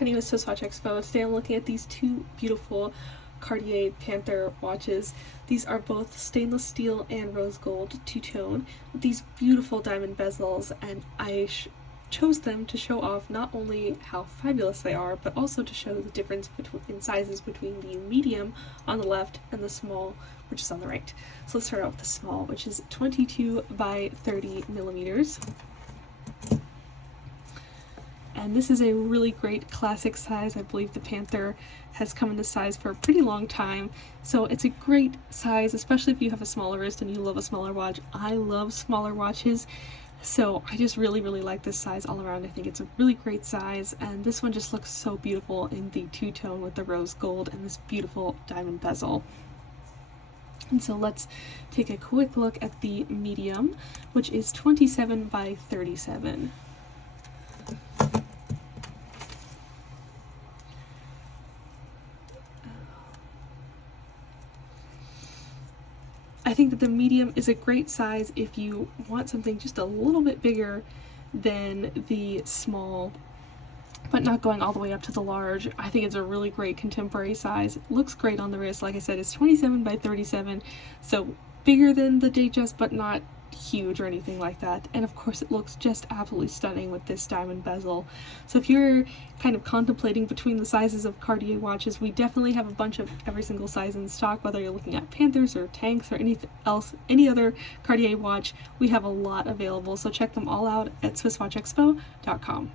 My name is SwissWatchExpo. Today I'm looking at these two beautiful Cartier Panthere watches. These are both stainless steel and rose gold two-tone with these beautiful diamond bezels, and I chose them to show off not only how fabulous they are, but also to show the difference in sizes between the medium on the left and the small, which is on the right. So let's start out with the small, which is 22 by 30 millimeters. And this is a really great classic size. I believe the Panther has come in this size for a pretty long time. So it's a great size, especially if you have a smaller wrist and you love a smaller watch. I love smaller watches. So I just really like this size all around. I think it's a really great size, and this one just looks so beautiful in the two-tone with the rose gold and this beautiful diamond bezel. And so let's take a quick look at the medium, which is 27 by 37. I think that the medium is a great size if you want something just a little bit bigger than the small, but not going all the way up to the large. I think it's a really great contemporary size. It looks great on the wrist. Like I said, it's 27 by 37, so bigger than the Datejust, but not huge or anything like that. And of course it looks just absolutely stunning with this diamond bezel. So if you're kind of contemplating between the sizes of Cartier watches, we definitely have a bunch of every single size in stock. Whether you're looking at Panthers or Tanks or anything else, any other Cartier watch, we have a lot available. So check them all out at SwissWatchExpo.com.